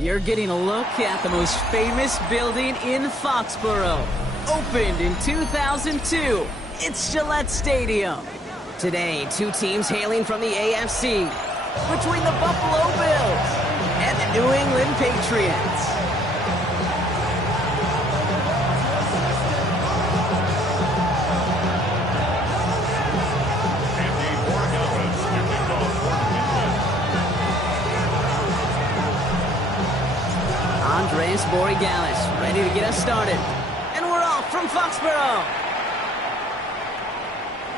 You're getting a look at the most famous building in Foxborough. Opened in 2002, it's Gillette Stadium. Today, two teams hailing from the AFC, between the Buffalo Bills and the New England Patriots. Andres Borregales ready to get us started. And we're off from Foxborough.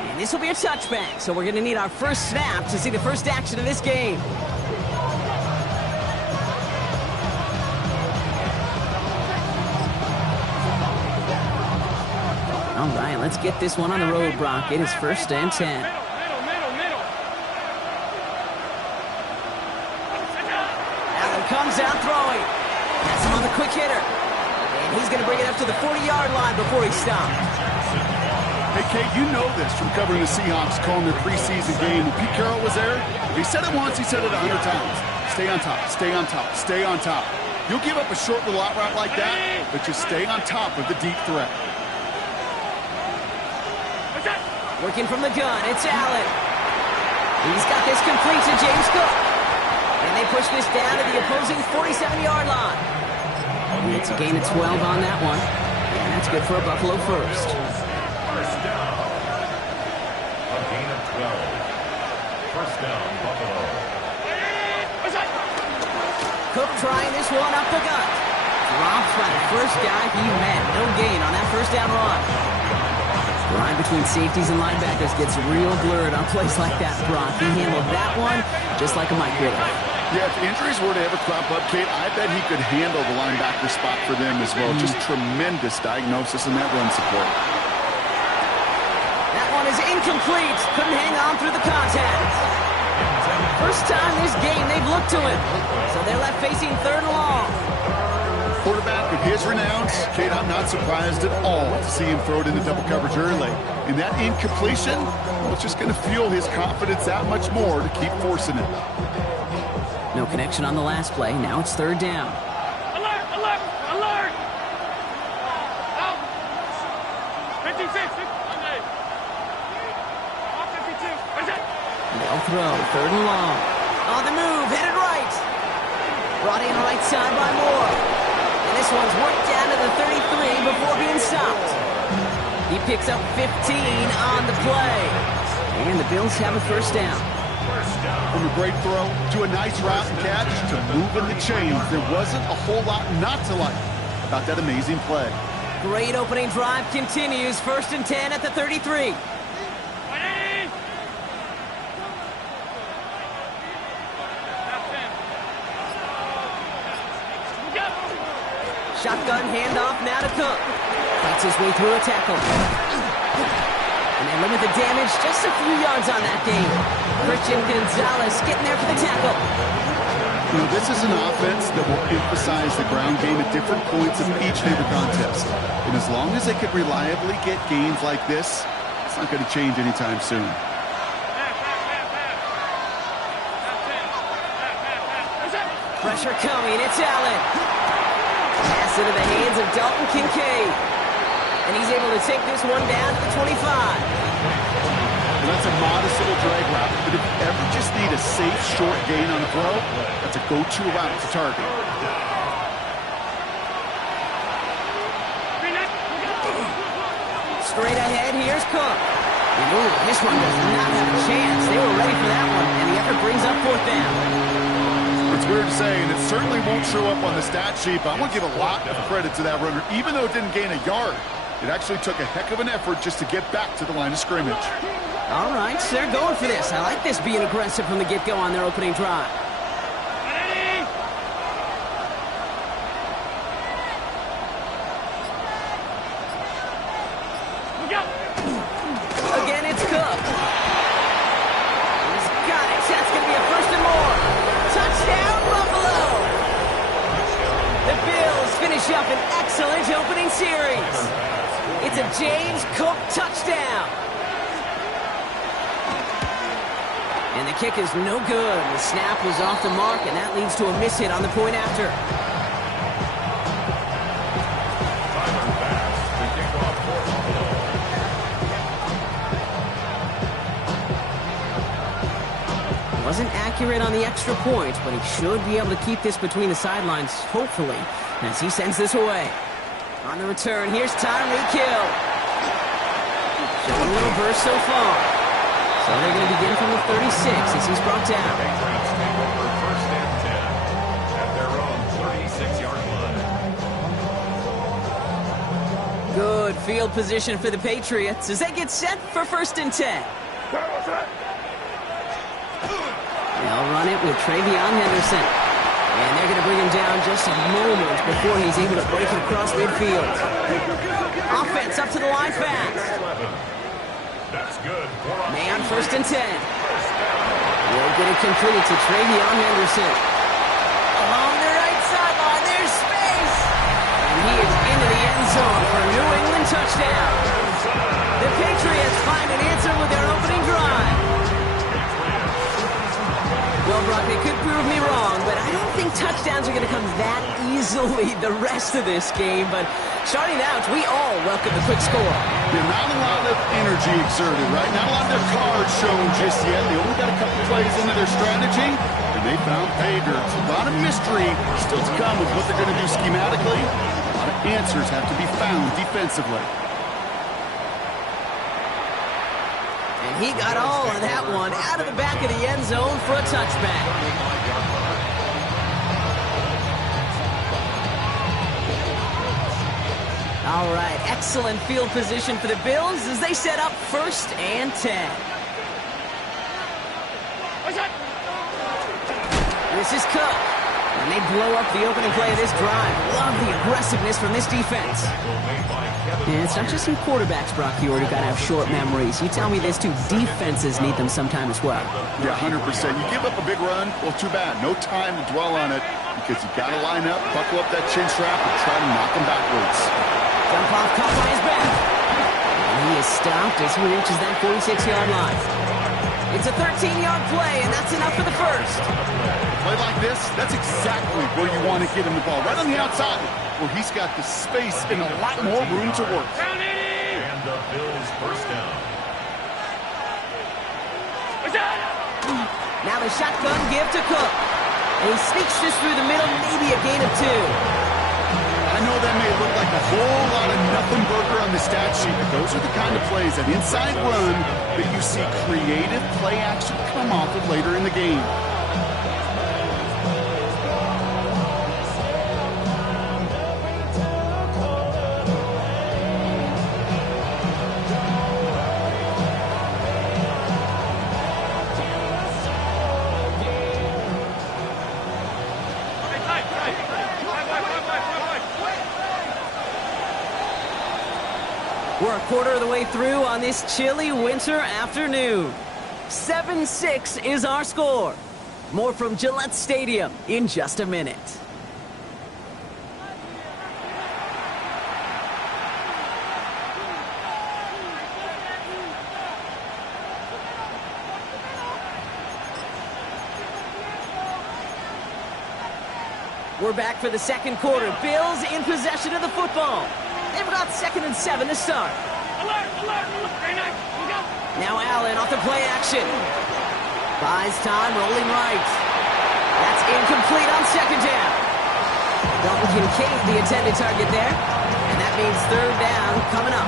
And this will be a touchback, so we're going to need our first snap to see the first action of this game. All right, let's get this one on the road, Brock. It is 1st and 10. Allen comes out throwing. That's him on the quick hitter. And he's going to bring it up to the 40-yard line before he stops. Hey, Kate, you know this from covering the Seahawks, calling their preseason game. When Pete Carroll was there, if he said it once, he said it 100 times. Stay on top, stay on top, stay on top. You'll give up a short little out route like that, but just stay on top of the deep threat. Working from the gun, it's Allen. He's got this complete to James Cook. And they push this down to the opposing 47-yard line. And it's a gain of 12 on that one. And that's good for a Buffalo first. First down. A gain of 12. First down, Buffalo. Cook trying this one up the gut. Drops by the first guy he met. No gain on that first down run. The line between safeties and linebackers gets real blurred on plays like that, Brock. He handled that one just like a microwave. Yeah, if injuries were to ever crop up, Kate, I bet he could handle the linebacker spot for them as well. Just tremendous diagnosis in that run support. That one is incomplete. Couldn't hang on through the contact. First time this game they've looked to him. So they're left facing 3rd and long. Quarterback of his renown, Kate, I'm not surprised at all to see him throw it into double coverage early. And that incompletion, well, it's just going to fuel his confidence that much more to keep forcing it. No connection on the last play. Now it's 3rd down. Alert! Alert! Alert! Out! 56! 52! They'll throw. 3rd and long. On the move. Headed right. Brought in right side by Moore. And this one's worked down to the 33 before being stopped. He picks up 15 on the play. And the Bills have a first down. From a great throw to a nice route and catch to moving the chains, there wasn't a whole lot not to like about that amazing play. Great opening drive continues. 1st and 10 at the 33. Shotgun handoff now to Cook. Fights his way through a tackle. And they limit the damage just a few yards on that game. Christian Gonzalez getting there for the tackle. You know, this is an offense that will emphasize the ground game at different points of each and every contest. And as long as they can reliably get gains like this, it's not going to change anytime soon. Pressure coming. It's Allen. Pass into the hands of Dalton Kincaid. And he's able to take this one down to the 25. Well, that's a modest little drag route, but if you ever just need a safe, short gain on a throw, that's a go-to route to target. Straight ahead, here's Cook. And ooh, this one does not have a chance. They were ready for that one, and the effort brings up 4th down. It's weird to say, and it certainly won't show up on the stat sheet, but I want to give a lot of credit to that runner. Even though it didn't gain a yard, it actually took a heck of an effort just to get back to the line of scrimmage. All right, so they're going for this. I like this being aggressive from the get-go on their opening drive. Again, it's Cook. He's got it. That's going to be a 1st and more. Touchdown, Buffalo! The Bills finish up an excellent opening series. It's a James Cook touchdown. And the kick is no good. The snap was off the mark, and that leads to a miss hit on the point after. Tyler Bass to kick off for Buffalo. Wasn't accurate on the extra point, but he should be able to keep this between the sidelines, hopefully, as he sends this away. On the return, here's Tyreek Hill. Showing a little burst so far. So they're going to begin from the 36 as he's brought down. Patriots take over first and 10 at their own 36-yard line. Good field position for the Patriots as they get set for first and 10. They'll run it with Travion Henderson. And they're going to bring him down just a moment before he's able to break it across midfield. Offense up to the line fast. That's good. May on first and 10. We'll get it complete to Travion Henderson. Along the right sideline, there's space. And he is into the end zone for a New England touchdown. The Patriots find an answer with their opening drive. Well, Brock, they could prove me wrong, but I don't think touchdowns are going to come that easily the rest of this game. But starting out, we all welcome the quick score. Yeah, not a lot of energy exerted, right? Not a lot of their cards shown just yet. They only got a couple plays into their strategy, and they found pay dirt. A lot of mystery still to come with what they're going to do schematically. A lot of answers have to be found defensively. And he got all of that one out of the back of the end zone for a touchback. All right, excellent field position for the Bills as they set up first and 10. This is Cook. And they blow up the opening play of this drive. Love the aggressiveness from this defense. And it's not just some quarterbacks, Brock, you already got to have short memories. You tell me this too, defenses need them sometime as well. Yeah, 100%. You give up a big run, well, too bad. No time to dwell on it because you got to line up, buckle up that chin strap, and try to knock them backwards. Jump off, caught by his back. And he is stopped as he reaches that 46-yard line. It's a 13-yard play, and that's enough for the first. Play like this, that's exactly where you want to get him the ball. Right on the outside, where he's got the space and a lot more room to work. And the Bills first down. Now the shotgun give to Cook. And he sneaks this through the middle, maybe a gain of 2. I know that may look like a whole lot of nothing burger on the stat sheet, but those are the kind of plays, that inside run, that you see creative play action come off of later in the game. We're a quarter of the way through on this chilly winter afternoon. 7-6 is our score. More from Gillette Stadium in just a minute. We're back for the second quarter. Bills in possession of the football. They've got 2nd and 7 to start. Alert, alert, very nice, we go. Now Allen off the play action. Buys time, rolling right. That's incomplete on second down. Dalton Kincaid, the intended target there. And that means 3rd down coming up.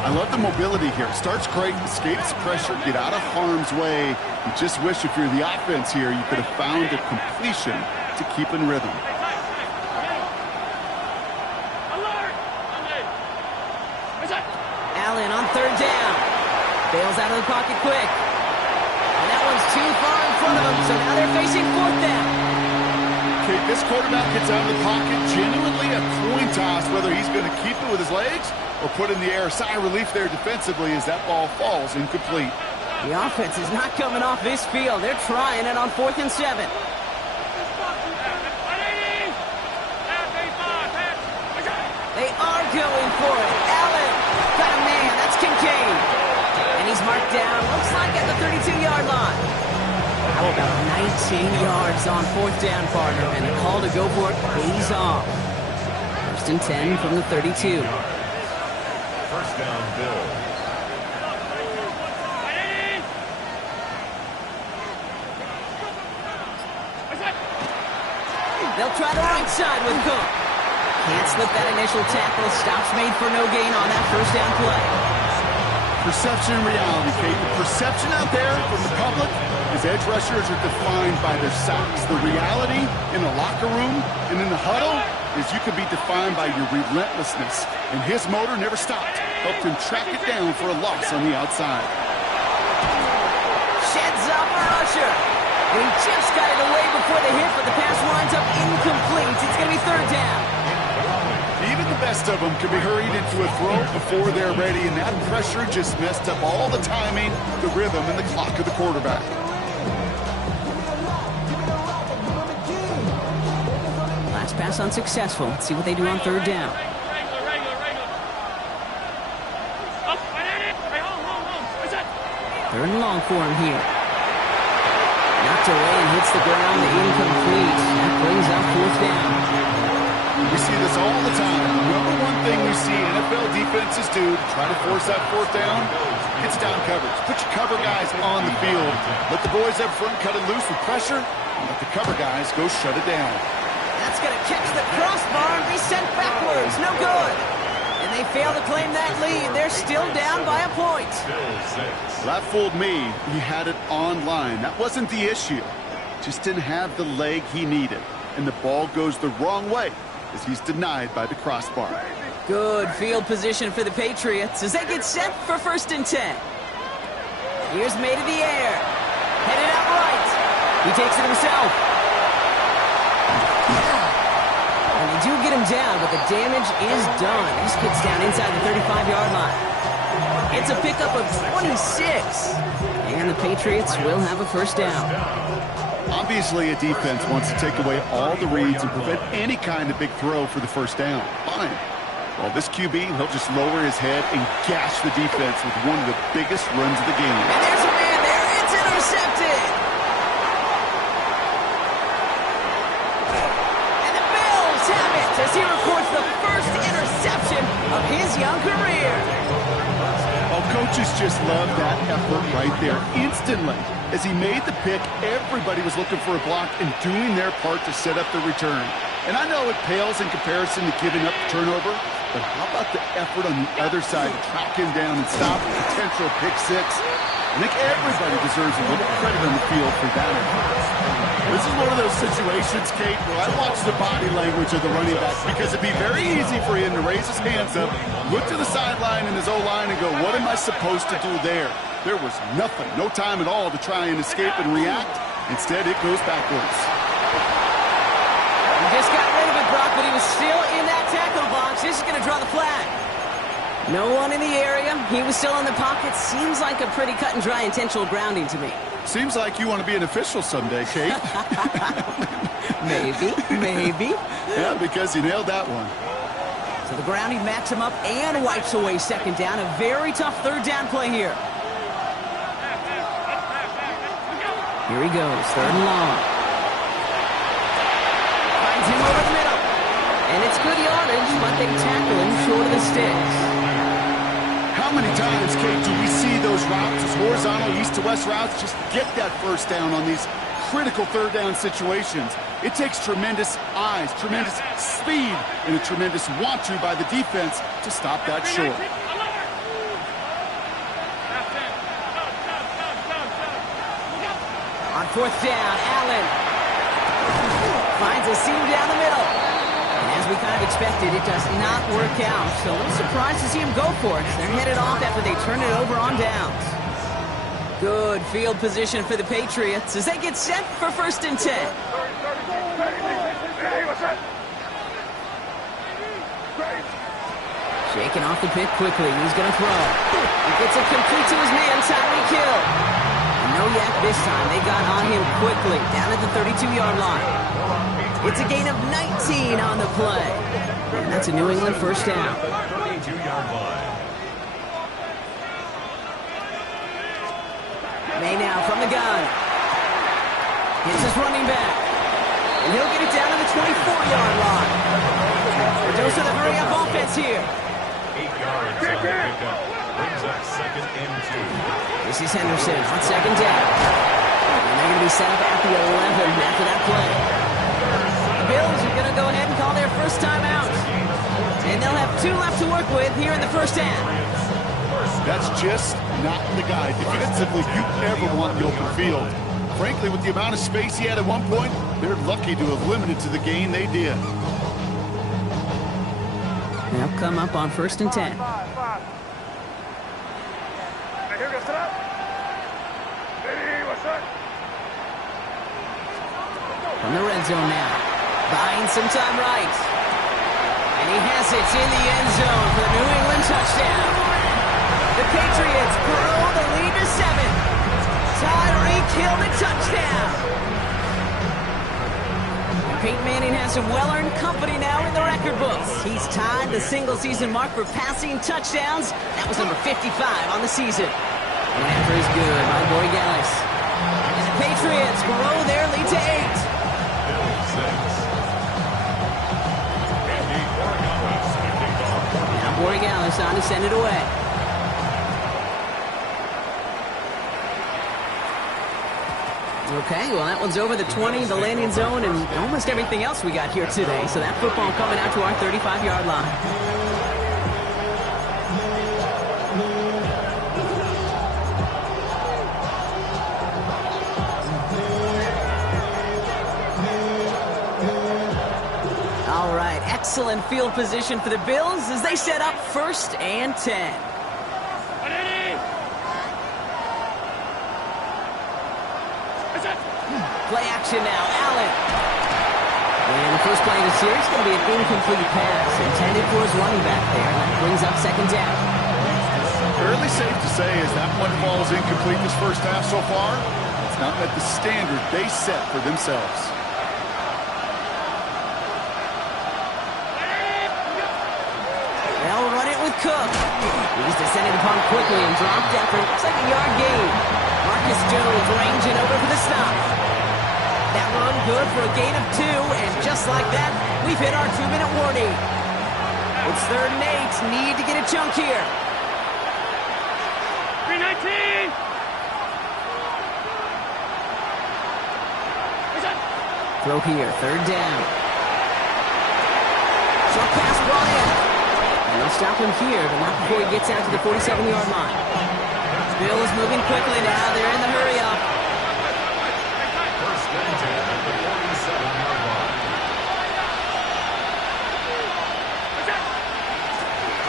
I love the mobility here. Starts great, escapes pressure, get out of harm's way. You just wish if you're the offense here, you could have found a completion to keep in rhythm. Allen on 3rd down. Bails out of the pocket quick. And that one's too far in front of him, so now they're facing 4th down. Okay, this quarterback gets out of the pocket, genuinely a coin toss, whether he's going to keep it with his legs or put in the air. Sigh of relief there defensively as that ball falls incomplete. The offense is not coming off this field. They're trying it on 4th and 7. They are going for it. Allen got a man. That's Kincaid. And he's marked down, looks like at the 32-yard line. yards on 4th down, partner, and the call to go for it pays off. 1st and 10 from the 32. First down, Bill. They'll try the right side with Cook. Can't slip that initial tackle. Stops made for no gain on that 1st down play. Perception and reality, Kate. The perception out there from the public is edge rushers are defined by their sacks. The reality in the locker room and in the huddle is you could be defined by your relentlessness. And his motor never stopped. Helped him track it down for a loss on the outside. Sheds up a rusher. And he just got it away before the hit, but the pass winds up incomplete. It's going to be 3rd down. Even the best of them can be hurried into a throw before they're ready, and that pressure just messed up all the timing, the rhythm, and the clock of the quarterback. Last pass unsuccessful. Let's see what they do on 3rd down. 3rd and long for him here. Knocked away and hits the ground, incomplete. That brings up 4th down. We see this all the time. The number one thing we see NFL defenses do to try to force that 4th down, it's down coverage. Put your cover guys on the field. Let the boys up front cut it loose with pressure, and let the cover guys go shut it down. That's going to catch the crossbar and be sent backwards. No good. And they fail to claim that lead. They're still down by a point. That fooled me. He had it online. That wasn't the issue. Just didn't have the leg he needed. And the ball goes the wrong way as he's denied by the crossbar. Good field position for the Patriots as they get set for 1st and 10. Here's May to the air. Headed out right. He takes it himself. And they do get him down, but the damage is done. This gets down inside the 35-yard line. It's a pickup of 26. And the Patriots will have a 1st down. Obviously, a defense wants to take away all the reads and prevent any kind of big throw for the 1st down. Fine. Well, this QB, he'll just lower his head and gash the defense with one of the biggest runs of the game. And there's a man there. It's intercepted. And the Bills have it as he records the first interception of his young career. Oh, coaches just love that effort right there. Instantly, as he made the pick, everybody was looking for a block and doing their part to set up the return. And I know it pales in comparison to giving up the turnover, but how about the effort on the other side to track him down and stop a potential pick 6? I think everybody deserves a little credit on the field for that effort. This is one of those situations, Kate, where I watch the body language of the running back because it'd be very easy for him to raise his hands up, look to the sideline in his O-line and go, what am I supposed to do there? There was nothing, no time at all to try and escape and react. Instead, it goes backwards. He just got rid of it, Brock, but he was still in that tackle box. This is going to draw the flag. No one in the area. He was still in the pocket. Seems like a pretty cut and dry intentional grounding to me. Seems like you want to be an official someday, Kate. Maybe. Yeah, because you nailed that one. So the grounding backs him up and wipes away 2nd down. A very tough 3rd down play here. Here he goes, 3rd and long. Finds him over the middle. And it's good yardage, but they tackle him short of the sticks. How many times, Kate, do we see those routes, those horizontal east-to-west routes, just get that 1st down on these critical 3rd down situations? It takes tremendous eyes, tremendous speed, and a tremendous want-to by the defense to stop that short. On 4th down, Allen finds a seam down the middle. And as we kind of expected, it does not work out. So a little surprised to see him go for it. They're headed off after they turn it over on downs. Good field position for the Patriots as they get set for 1st and 10. Shaking off the pick quickly. He's going to throw. He gets it complete to his man, Tyreek Hill. And no yak this time. They got on him quickly, down at the 32-yard line. It's a gain of 19 on the play. And that's a New England 1st down. 32-yard line. May now from the gun. It's his running back. And he'll get it down to the 24-yard line. Dose of the hurry-up offense here. 8 yards on the pickup. Brings up 2nd and 2. This is Henderson on 2nd down. And they're going to be set up at the 11 after that play. The Bills are going to go ahead and call their first timeout. And they'll have 2 left to work with here in the first half. That's just not the guy defensively you ever want in the open field. Frankly, with the amount of space he had at one point, they're lucky to have limited to the gain they did. They'll come up on 1st and 10. From the red zone now. Buying some time right. And he has it in the end zone for the New England touchdown. The Patriots grow the lead to 7. Tyreek Hill the touchdown. Peyton Manning has some well-earned company now in the record books. He's tied the single-season mark for passing touchdowns. That was number 55 on the season. And after is good by Corey Gallis. And the Patriots grow their lead to 8. Now Corey Gallis on to send it away. Okay, well, that one's over the 20, the landing zone, and almost everything else we got here today. So that football coming out to our 35-yard line. All right, excellent field position for the Bills as they set up 1st and 10. Play action now, Allen. And the first play of the series is going to be an incomplete pass intended for his running back there. That brings up 2nd down. Fairly safe to say as that one falls incomplete this first half so far, it's not met the standard they set for themselves. They'll run it with Cook. He's descended upon quickly and dropped after it looks like a yard gain. Marcus Jones ranging over for the stop. That run good for a gain of 2, and just like that, we've hit our 2-minute warning. It's 3rd and 8. Need to get a chunk here. 319. Throw here, 3rd down. Short pass brought in. And they'll stop him here, but not before he gets out to the 47-yard line. Bills moving quickly now. They're in the hurry-up. First and 10 at the 47-yard line.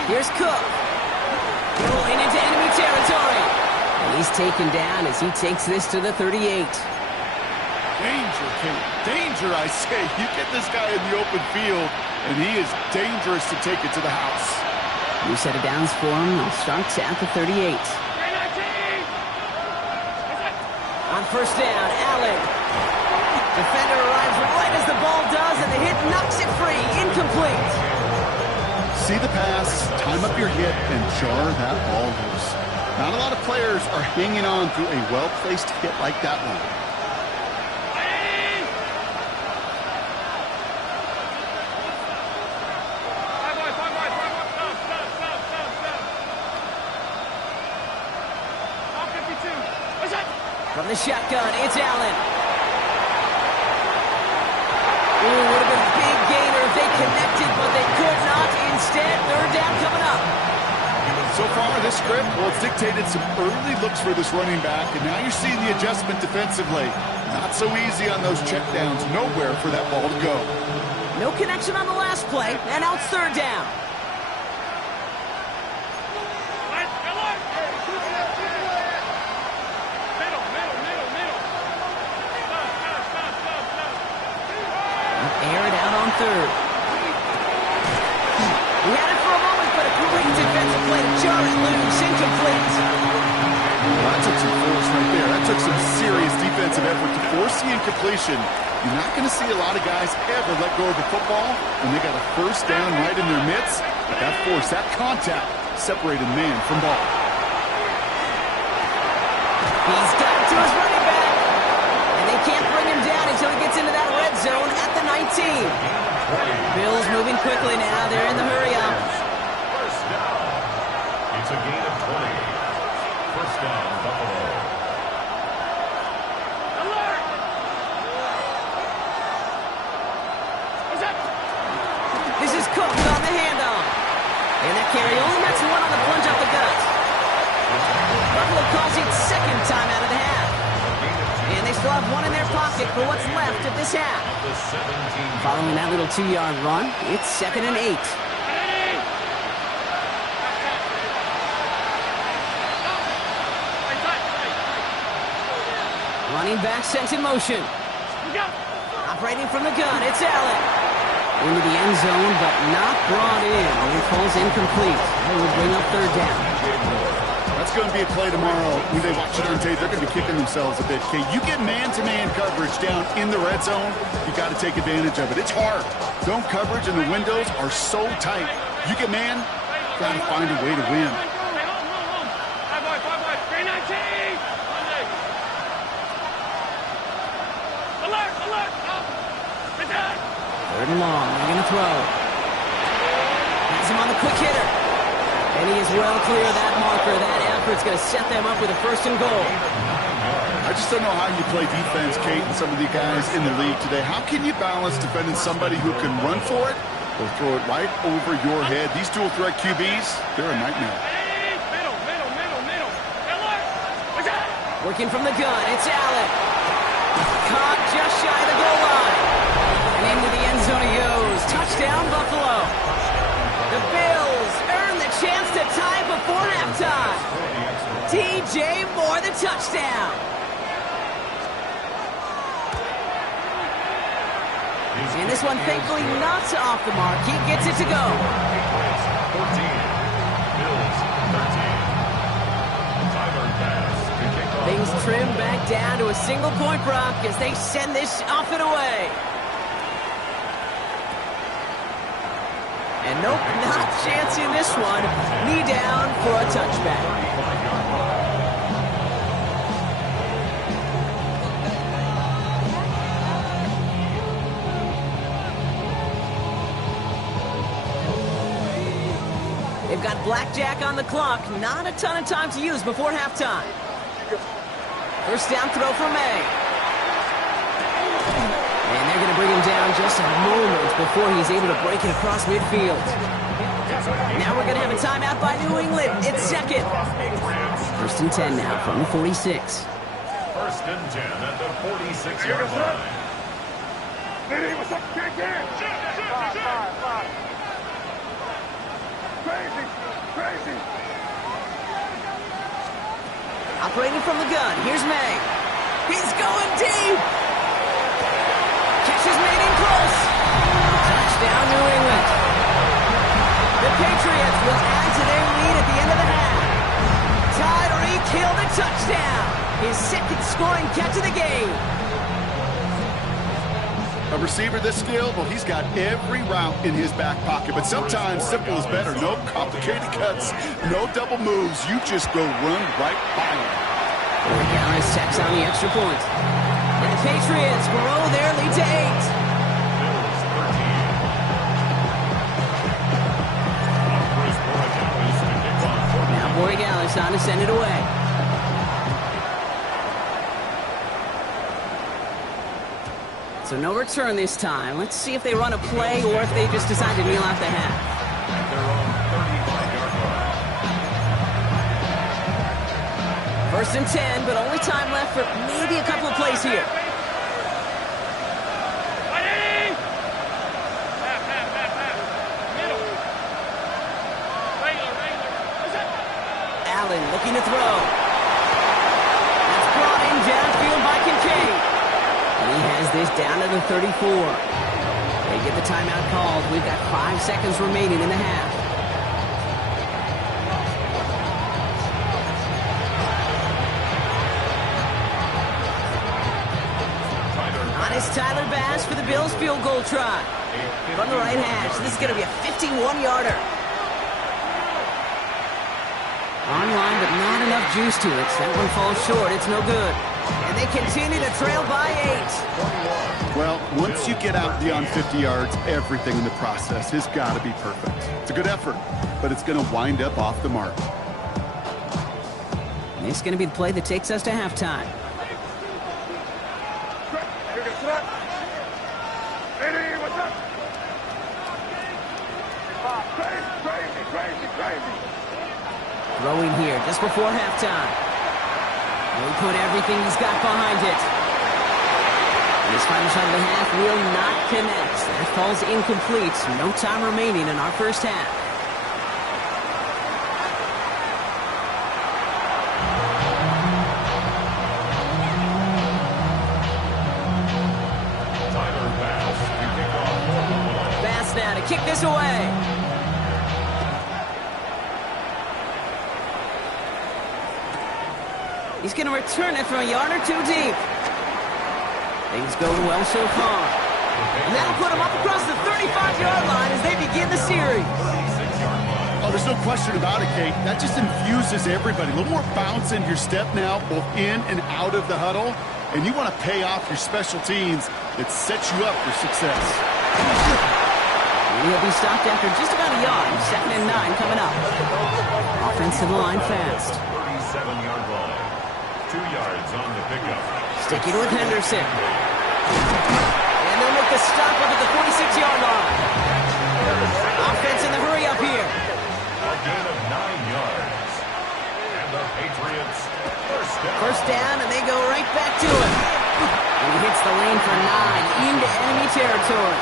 Here's Cook. Rolling into enemy territory. And he's taken down as he takes this to the 38. Danger, Kate. Danger, I say. You get this guy in the open field, and he is dangerous to take it to the house. New set of downs for him. They'll start at the 38. On 1st down, Allen. Defender arrives right as the ball does, and the hit knocks it free. Incomplete. See the pass, time up your hit, and jar that ball loose. Not a lot of players are hanging on to a well-placed hit like that one. From the shotgun, it's Allen. Ooh, would have been a big gainer if they connected, but they could not. Instead, 3rd down coming up. So far, this script, well, it's dictated some early looks for this running back, and now you're seeing the adjustment defensively. Not so easy on those checkdowns. Nowhere for that ball to go. No connection on the last play, and now it's 3rd down. Air it out on 3rd. He had it for a moment, but a great defensive play to jar it loose. Incomplete. Well, that took some force right there. That took some serious defensive effort to force the incompletion. You're not going to see a lot of guys ever let go of the football when they got a 1st down right in their midst. But that force, that contact, separated man from ball. He's got it to his running back, and they can't bring him down. Bills moving quickly now. They're in the hurry-up. First down. It's a gain of 20. First down, Buffalo. Alert! What's that? This is Cook on the handoff. And that carry only nets one on the plunge up the gut. Buffalo calls it second time out of the half. And they still have one in their pocket for what's left of this half. The 17. Following that little 2-yard run, it's 2nd and 8. Running back sent in motion. Operating from the gun, it's Allen. Into the end zone, but not brought in. It falls incomplete. That will bring up 3rd down. That's going to be a play tomorrow. When they watch it on tape, they're going to be kicking themselves a bit. Okay, you get man-to-man coverage down in the red zone, you got to take advantage of it. It's hard. Zone coverage and the windows are so tight. You get man, got to find a way to win. Third and long. They're going to throw. Has him on the quick hitter. And he is well clear of that marker. That effort's going to set them up with a 1st and goal. I just don't know how you play defense, Kate, and some of the guys in the league today. How can you balance defending somebody who can run for it or throw it right over your head? These dual threat QBs, they're a nightmare. Middle. Working from the gun, it's Allen. Caught just shy of the goal line. And into the end zone he goes. Touchdown, Buffalo. The Bills earn the chance to tie before halftime. DJ Moore, the touchdown. And this one, thankfully, not off the mark. He gets it to go. 14. Bills 13. Tyler pass. Things trim back down to a single-point rock as they send this off and away. And nope, not chancing this one. Knee down for a touchback. They've got blackjack on the clock. Not a ton of time to use before halftime. First down throw for May. And they're going to bring him down just a moment before he's able to break it across midfield. Now we're going to have a timeout by New England. It's second. 1st and 10 now from the 46. 1st and 10 at the 46-yard line. Crazy. Operating from the gun, here's May. He's going deep. Catch is made in close. Touchdown, New England. The Patriots will add to their lead at the end of the half. Tyreek Hill, the touchdown. His 2nd scoring catch of the game. A receiver this skilled, well, he's got every route in his back pocket, but sometimes simple is better. No complicated cuts, no double moves. You just go run right by him. Gallis tacks on the extra point. And the Patriots grow their lead to 8. Now Borregales on to send it away. So no return this time. Let's see if they run a play or if they just decide to kneel out the half. They're on 35-yard line. 1st and 10, but only time left for maybe a couple of plays here. Allen looking to throw. That's brought in downfield by Kincaid. And he has this down to the 34. They get the timeout called. We've got 5 seconds remaining in the half. Honest Tyler Bass for the Bills field goal try. From the right hash. This is going to be a 51-yarder. Online, but not enough juice to it. So that one falls short. It's no good. And they continue to trail by 8. Well, once you get out beyond 50 yards, everything in the process has got to be perfect. It's a good effort, but it's going to wind up off the mark. This is going to be the play that takes us to halftime. Throwing here just before halftime. He'll put everything he's got behind it. And his final shot of the half will not connect. That falls incomplete. No time remaining in our first half. Bass now to kick this away. He's going to return it from a yard or two deep. Things go well so far. And that'll put him up across the 35-yard line as they begin the series. Oh, there's no question about it, Kate. That just infuses everybody. A little more bounce in your step now, both in and out of the huddle. And you want to pay off your special teams that sets you up for success. He'll be stopped after just about a yard. 2nd and 9 coming up. Offensive line fast. 37-yard line. 2 yards on the pickup. Sticking with Henderson. And they'll make the stop up at the 46-yard line. Offense in the hurry up here. A gain of 9 yards. And the Patriots First down, and they go right back to him. And he hits the lane for 9 into enemy territory.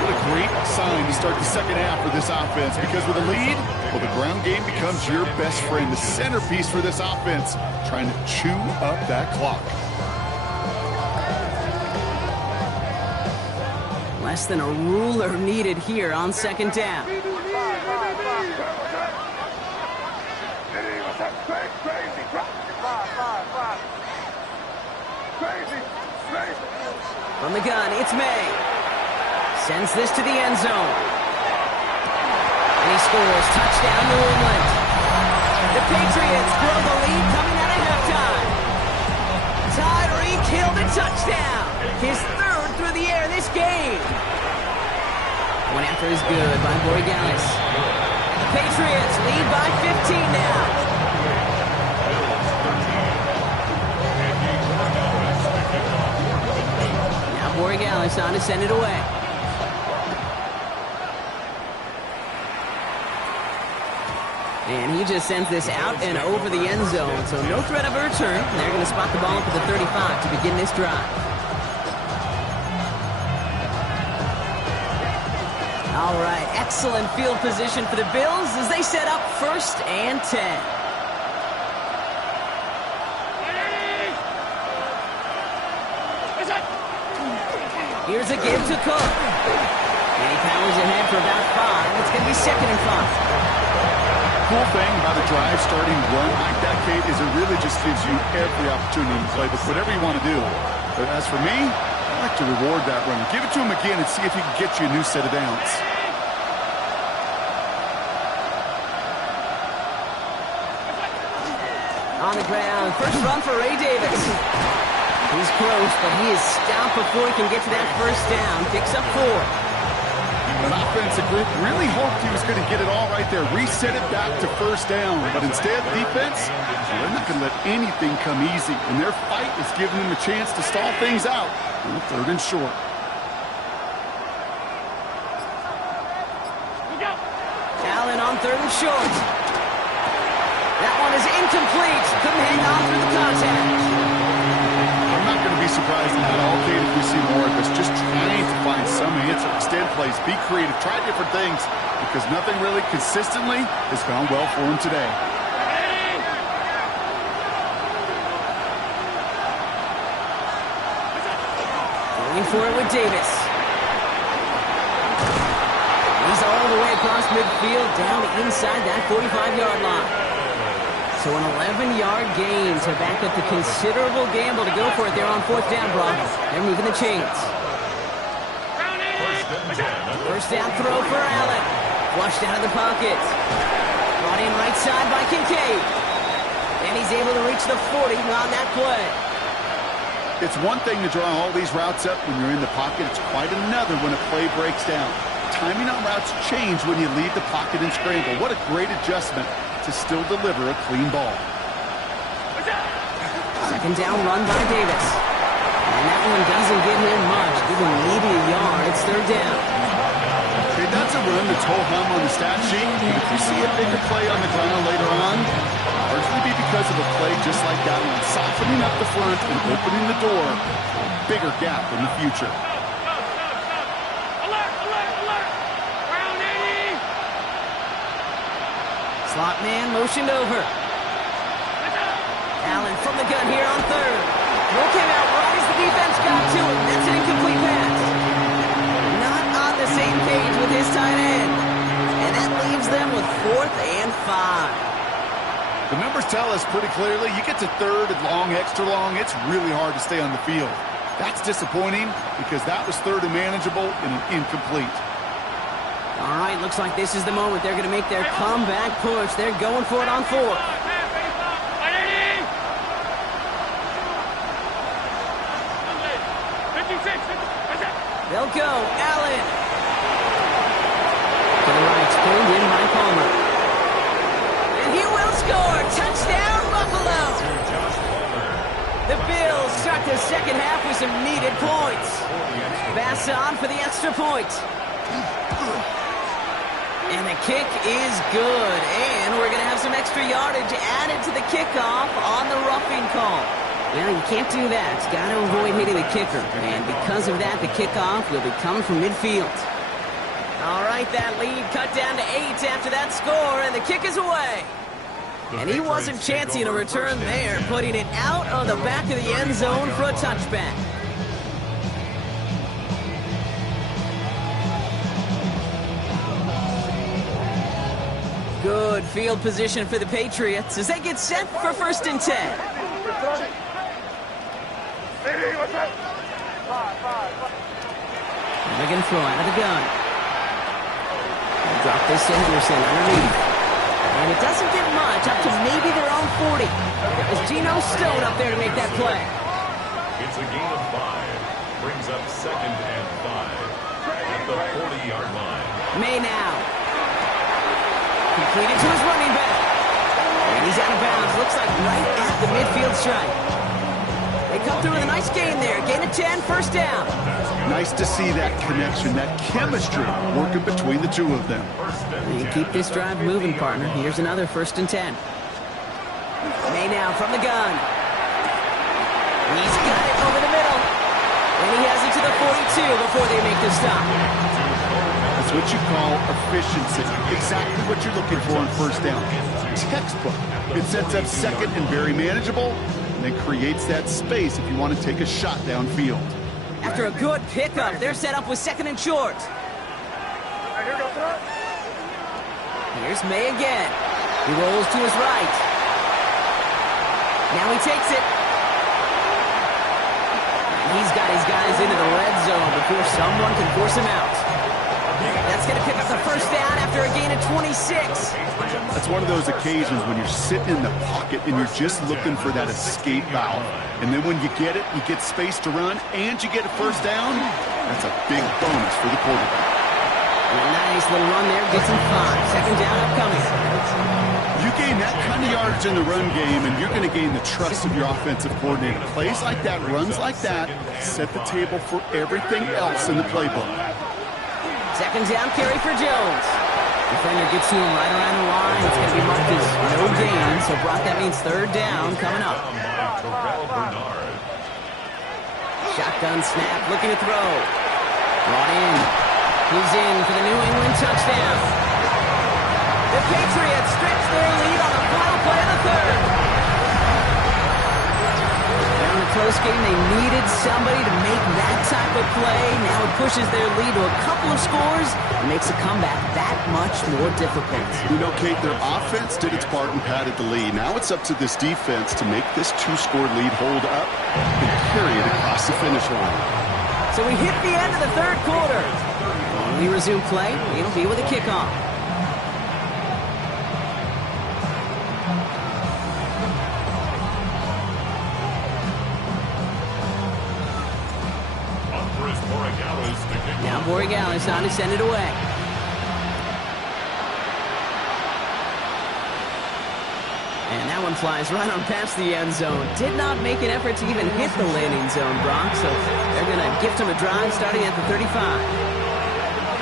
What a great sign to start the second half for this offense, because with a lead, well, the ground game becomes your best friend, the centerpiece for this offense, trying to chew up that clock. Less than a ruler needed here on second down. From the gun, it's May. Sends this to the end zone. And he scores. Touchdown, New England. The Patriots grow the lead coming out of halftime. Tyreek Hill the touchdown. His 3rd through the air this game. One after is good by Borregales. And the Patriots lead by 15 now. Now Borregales on to send it away. And he just sends this out and over the end zone. So no threat of a return. They're going to spot the ball up at the 35 to begin this drive. All right, excellent field position for the Bills as they set up 1st and 10. Here's a give to Cook. And he powers ahead for about 5. It's going to be 2nd and 5. Cool thing about a drive starting run like that, Kate, is it really just gives you every opportunity to play with whatever you want to do. But as for me, I like to reward that run. Give it to him again and see if he can get you a new set of downs. On the ground, first run for Ray Davis. He's close, but he is stopped before he can get to that first down. Picks up 4. An offensive group really hoped he was going to get it all right there, reset it back to first down. But instead, defense, they're not going to let anything come easy. And their fight is giving them a chance to stall things out on 3rd and short. Allen on 3rd and short. That one is incomplete. Couldn't hang on through the contact. I'm not going to be surprised at all, Kate, if we see more of this. Just trying to find some answer, extend plays, be creative, try different things, because nothing really consistently has gone well for him today. Going for it with Davis. He's all the way across midfield, down inside that 45-yard line. So an 11-yard gain to back up the considerable gamble to go for it there on 4th down, Brock. They're moving the chains. First down throw for Allen. Flushed out of the pocket. Brought in right side by Kincaid. And And he's able to reach the 40 on that play. It's one thing to draw all these routes up when you're in the pocket. It's quite another when a play breaks down. Timing on routes change when you leave the pocket and scramble. What a great adjustment to still deliver a clean ball. Second down run by Davis. And that one doesn't get him much. Giving maybe a yard. It's third down. Okay, that's a run that's ho-hum on the stat sheet. But if you see a bigger play on the ground later on, largely be because of a play just like that one, softening up the front and opening the door for a bigger gap in the future. Alert, alert, alert! Round 80! Slot man motioned over. Allen from the gun here on third. Throw came out right as the defense got to him. That's an incomplete pass. Not on the same page with his tight end. And that leaves them with 4th and 5. The numbers tell us pretty clearly, you get to third and long, extra long, it's really hard to stay on the field. That's disappointing because that was third and manageable and an incomplete. All right, looks like this is the moment. They're going to make their comeback push. They're going for it on 4th. 56! They'll go. Allen. To the right, pulled in by Palmer. And he will score. Touchdown, Buffalo. The Bills start the second half with some needed points. Bass on for the extra point. And the kick is good. And we're going to have some extra yardage added to the kickoff on the roughing call. Well, you can't do that. It's got to avoid hitting the kicker. And because of that, the kickoff will be coming from midfield. All right, that lead cut down to 8 after that score, and the kick is away. And he wasn't chancing a return there, putting it out of the back of the end zone for a touchback. Good field position for the Patriots as they get set for 1st and 10. They're going to throw out of the gun. Drop this to Henderson underneath. And it doesn't get much, up to maybe their own 40. It was Geno Stone up there to make that play. It's a gain of 5. Brings up 2nd and 5 at the 40-yard line. May now. Completed to his running back. And he's out of bounds. Looks like right at the midfield stripe. They come through with a nice gain there. Gain of 10, 1st down. Nice to see that connection, that chemistry working between the two of them. You can keep this drive moving, partner. Here's another 1st and 10. May now from the gun. He's got it over the middle. And he has it to the 42 before they make the stop. That's what you call efficiency. Exactly what you're looking for on 1st down. Textbook. It sets up 2nd and very manageable, and then creates that space if you want to take a shot downfield. After a good pickup, they're set up with 2nd and short. Here's May again. He rolls to his right. Now he takes it. He's got his guys into the red zone before someone can force him out. That's going to pick up the 1st down after a gain of 26. That's one of those occasions when you're sitting in the pocket and you're just looking for that escape valve. And then when you get it, you get space to run, and you get a 1st down. That's a big bonus for the quarterback. Nice little run there, gets him 5. 2nd down upcoming. You gain that kind of yardage in the run game, and you're going to gain the trust of your offensive coordinator. Plays like that, runs like that, set the table for everything else in the playbook. 2nd down carry for Jones. Defender gets to him right around the line. It's going to be marked as no gain, so Brock, that means 3rd down coming up. Shotgun snap, looking to throw. Brought in. He's in for the New England touchdown. The Patriots stretch their lead on the final play of the 3rd. In the close game, they needed somebody to make that type of play. Now it pushes their lead to a couple of scores and makes a comeback that much more difficult. You know, Kate, their offense did its part and padded the lead. Now it's up to this defense to make this 2-score lead hold up and carry it across the finish line. So we hit the end of the 3rd quarter. When we resume play, it'll be with a kickoff. Now Borregales on to send it away. And that one flies right on past the end zone. Did not make an effort to even hit the landing zone, Brock, so they're going to gift him a drive starting at the 35.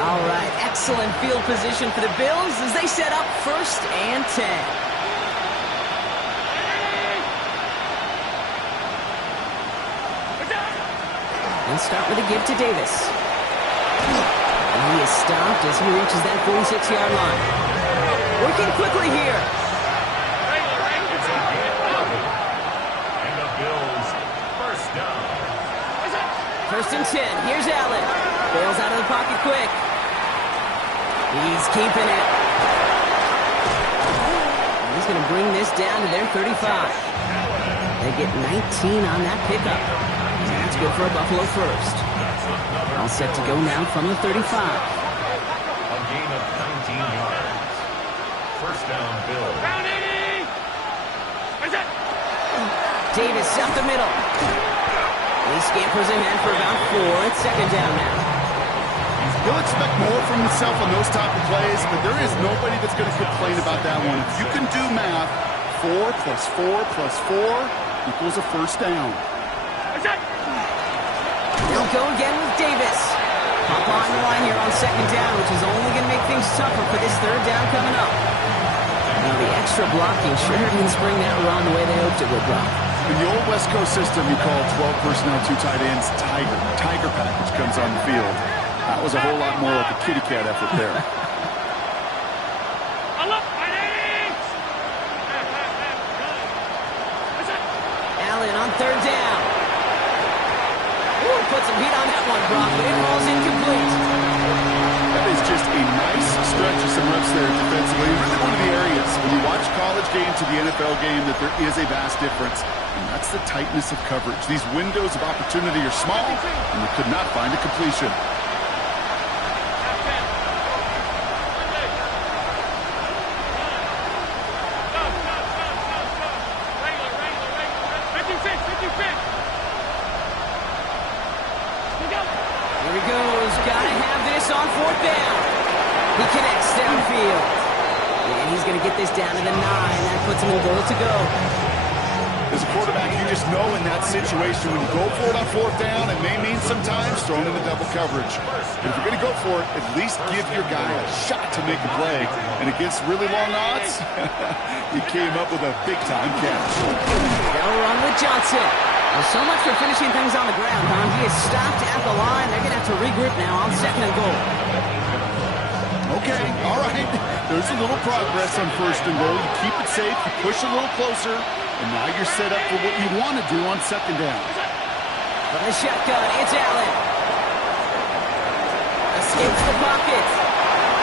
All right, excellent field position for the Bills as they set up 1st and 10. And start with a give to Davis. And he is stopped as he reaches that 46-yard line. Working quickly here. And the Bills, 1st down. 1st and 10. Here's Allen. Bails out of the pocket quick. He's keeping it. He's going to bring this down to their 35. They get 19 on that pickup. That's good for a Buffalo 1st. All set to go now from the 35. A gain of 19 yards. 1st down, Bills. Round 80! Is it? Davis up the middle. He scampers ahead for about 4. It's 2nd down now. He'll expect more from himself on those type of plays, but there is nobody that's going to complain about that one. If you can do math, 4 plus 4 plus 4 equals a 1st down. They'll go again with Davis. Up on the line here on 2nd down, which is only going to make things tougher for this 3rd down coming up. Now the extra blocking sure didn't spring that run the way they hoped it would, Brock. In the old West Coast system, you call 12 personnel, 2 tight ends, Tiger. Tiger package comes on the field. That was a whole lot more like a kitty cat effort there. Allen on 3rd down. Ooh, put some heat on that one, Brock, but it falls incomplete. That is just a nice stretch of some reps there defensively. Really one of the areas when you watch college game to the NFL game that there is a vast difference. And that's the tightness of coverage. These windows of opportunity are small, and they could not find a completion. Here he goes. Gotta have this on 4th down. He connects downfield. And he's going to get this down to the 9. That puts him in goal to go. As a quarterback, you just know in that situation when you go for it on 4th down, it may mean sometimes throwing in the double coverage. But if you're going to go for it, at least give your guy a shot to make a play. And against really long odds, he came up with a big-time catch. They'll run with Johnson. Well, so much for finishing things on the ground, huh? He is stopped at the line. They're going to have to regroup now on 2nd and goal. Okay, all right. There's a little progress on 1st and goal. You keep it safe, you push a little closer, and now you're set up for what you want to do on 2nd down. From the shotgun, it's Allen. Escapes the pocket.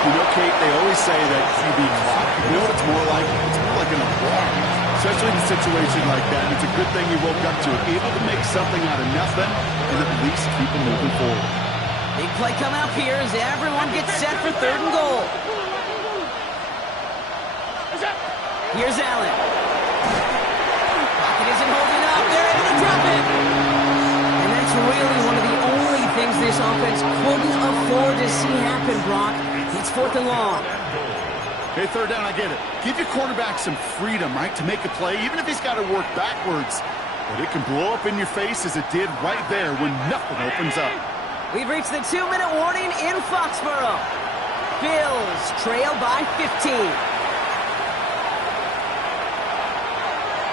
You know, Kate, they always say that QB clock. You know what it's more like? It's more like an alarm. Especially in a situation like that. It's a good thing you woke up to it. Able to make something out of nothing and at least keep it moving forward. Big play coming up here as everyone gets set for 3rd and goal. Here's Allen. Pocket isn't holding up. They're able to drop it. And that's really one of the only things this offense couldn't afford to see happen, Brock. It's 4th and long. Hey, 3rd down, I get it. Give your quarterback some freedom, right, to make a play, even if he's got to work backwards. But it can blow up in your face as it did right there when nothing opens up. We've reached the 2-minute warning in Foxborough. Bills trail by 15.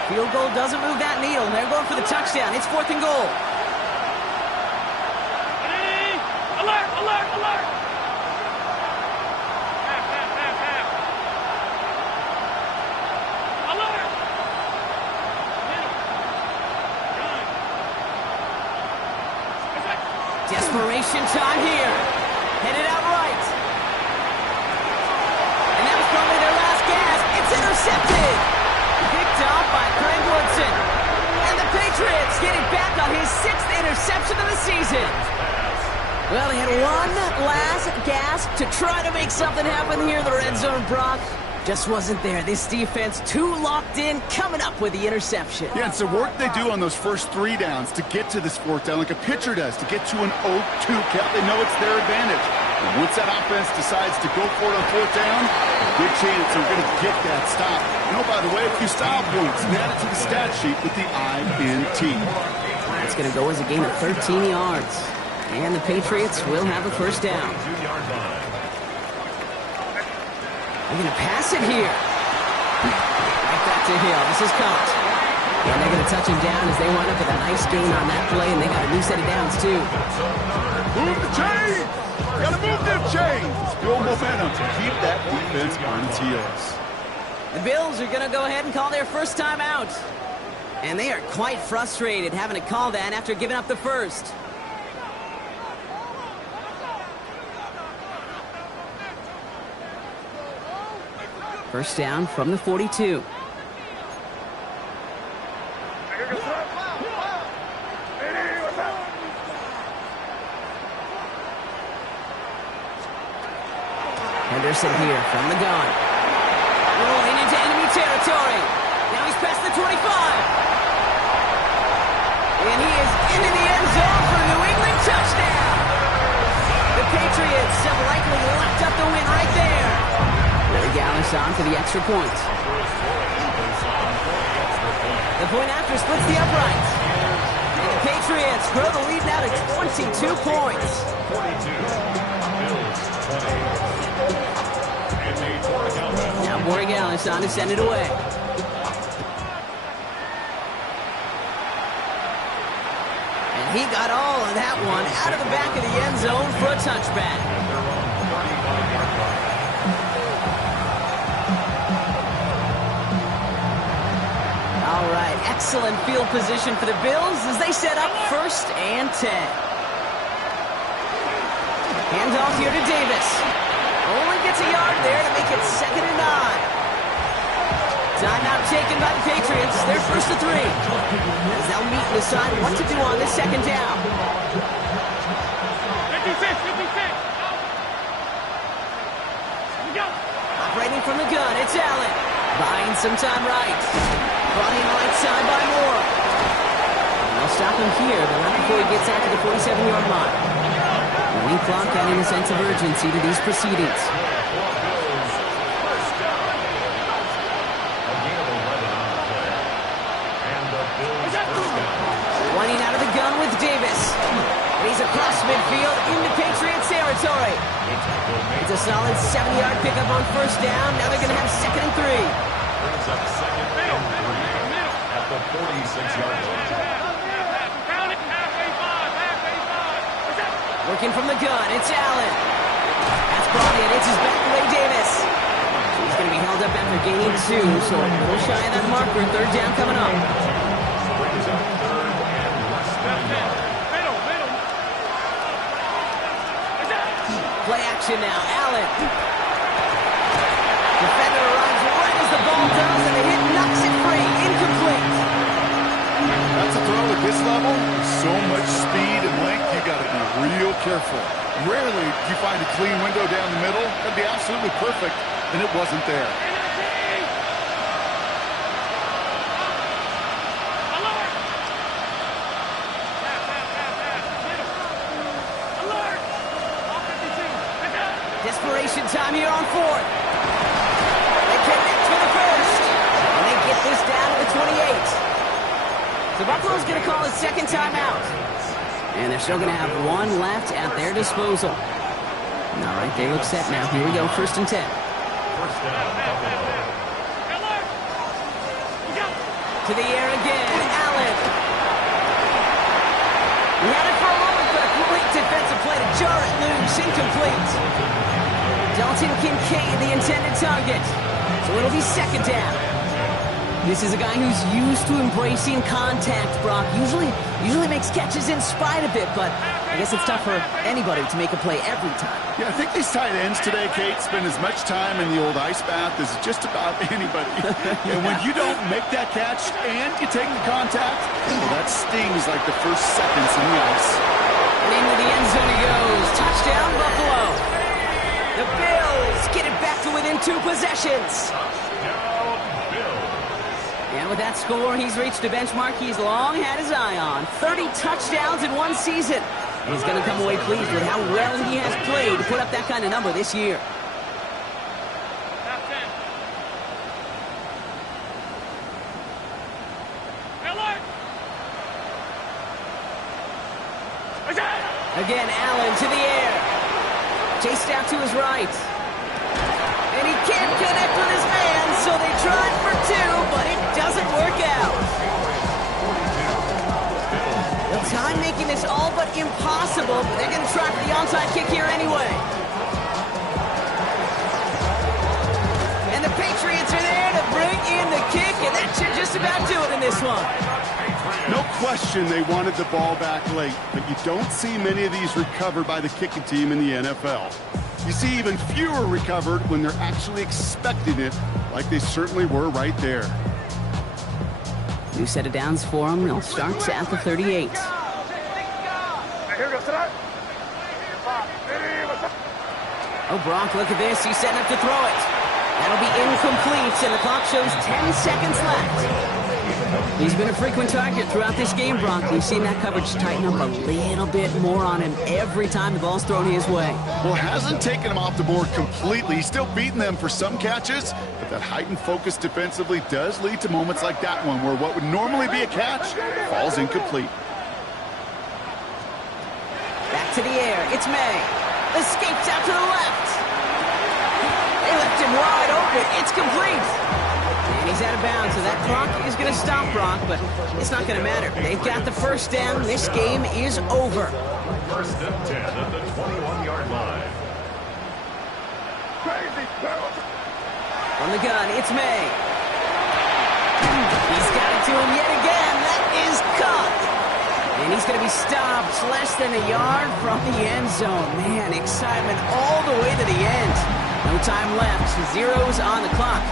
Field goal doesn't move that needle, and they're going for the touchdown. It's 4th and goal. Alert! Alert! Alert! Alert! Desperation time here. Headed out right. And that was probably their last gasp. It's intercepted. Picked up by Craig Woodson. And the Patriots getting back on his 6th interception of the season. Well, they had one last gasp to try to make something happen here in the red zone, Brock. Just wasn't there. This defense too locked in, coming up with the interception. Yeah, it's the work they do on those first 3 downs to get to this 4th down, like a pitcher does, to get to an 0-2 count. They know it's their advantage. And once that offense decides to go for it on 4th down, a good chance they're going to get that stop. You know, by the way, a few style points. And add it to the stat sheet with the INT. It's going to go as a gain of 13 yards. And the Patriots will have a first down. They're going to pass it here. Right back to Hill. This is caught. And they're going to touch him down as they wind up with a nice gain on that play, and they got a new set of downs, too. Move the chains! Got to move them chains! Build momentum to keep that defense on its heels. The Bills are going to go ahead and call their first time out. And they are quite frustrated having to call that after giving up the first. First down from the 42. Henderson here from the gun. Rolling into enemy territory. Now he's past the 25. And he is into the end zone for a New England touchdown. The Patriots have likely locked up the win right there. Larry Gallis on for the extra point. The point after splits the uprights. And the Patriots grow the lead now to 22 points. 42, Bills 20. Now Borregales on to send it away. And he got all of that one out of the back of the end zone for a touchback. All right, excellent field position for the Bills as they set up 1st and 10. Handoff here to Davis. Only gets a yard there to make it 2nd and 9. Timeout taken by the Patriots. They're 1st and 3. As they'll meet and decide what to do on this 2nd down. 56. Operating from the gun, it's Allen. Buying some time right. Running right side by Moore. And they'll stop him here, but not before he gets out to the 47-yard line. Running clock adding a sense of urgency to these proceedings. Running out of the gun with Davis. And he's across midfield into Patriots territory. It's a solid 7-yard pickup on 1st down. Now they're going to have 2nd and 3. Brings up 2nd and 3 at the 46-yard line. Working from the gun, it's Allen. That's brought in, it's his back away Davis. He's going to be held up after gaining 2, so a little shy of that marker. 3rd down coming up. Brings up 3rd and less than a yard. Play action now, Allen. Defender arrives right as the ball does, and the hit knocks it free. Incomplete. That's a throw at this level. With so much speed and length, you got to be real careful. Rarely do you find a clean window down the middle. That'd be absolutely perfect, and it wasn't there. Desperation time here on 4th. They connect for the first, and they get this down to the 28. So Buffalo's going to call his 2nd timeout. And they're still going to have 1 left at their disposal. All right, they look set now. Here we go, 1st and 10. First down, Buffalo. To the air again, Allen. He had it for a moment, but a great defensive play to jar it loose. Incomplete. Dalton Kincaid, the intended target. So it'll be 2nd down. This is a guy who's used to embracing contact, Brock. Usually makes catches in spite of it, but I guess it's tough for anybody to make a play every time. Yeah, I think these tight ends today, Kate, spend as much time in the old ice bath as just about anybody. And when you don't make that catch and you take the contact, well, that stings like the first seconds in the ice. And into the end zone he goes. Touchdown, Buffalo. The Bills get it back to within within 2 possessions. Touchdown, Bills. And with that score, he's reached a benchmark he's long had his eye on. 30 touchdowns in one season. He's going to come away pleased with how well he has played to put up that kind of number this year. Again, Allen to the air. Chased out to his right. And he can't connect with his man, so they tried for 2, but it doesn't work out. The time making this all but impossible, but they're going to try for the onside kick here anyway. And the Patriots are there to bring in the kick, and that should just about do it in this one. No question they wanted the ball back late, but you don't see many of these recovered by the kicking team in the NFL. You see even fewer recovered when they're actually expecting it, like they certainly were right there. New set of downs for them. They'll start at the 38. Oh, Brock, look at this. He's setting up to throw it. That'll be incomplete, and the clock shows 10 seconds left. He's been a frequent target throughout this game, Brock. We've seen that coverage tighten up a little bit more on him every time the ball's thrown his way. Well, it hasn't taken him off the board completely. He's still beating them for some catches, but that heightened focus defensively does lead to moments like that one where what would normally be a catch falls incomplete. Back to the air. It's May. Escapes out to the left. They left him wide open. It's complete. And he's out of bounds, so that clock is going to stop Brock, but it's not going to matter. They've got the first down. This game is over. First and 10 at the 21-yard line. On the gun, it's May. He's got it to him yet again. That is caught. And he's going to be stopped less than a yard from the end zone. Man, excitement all the way to the end. No time left. Zeros on the clock.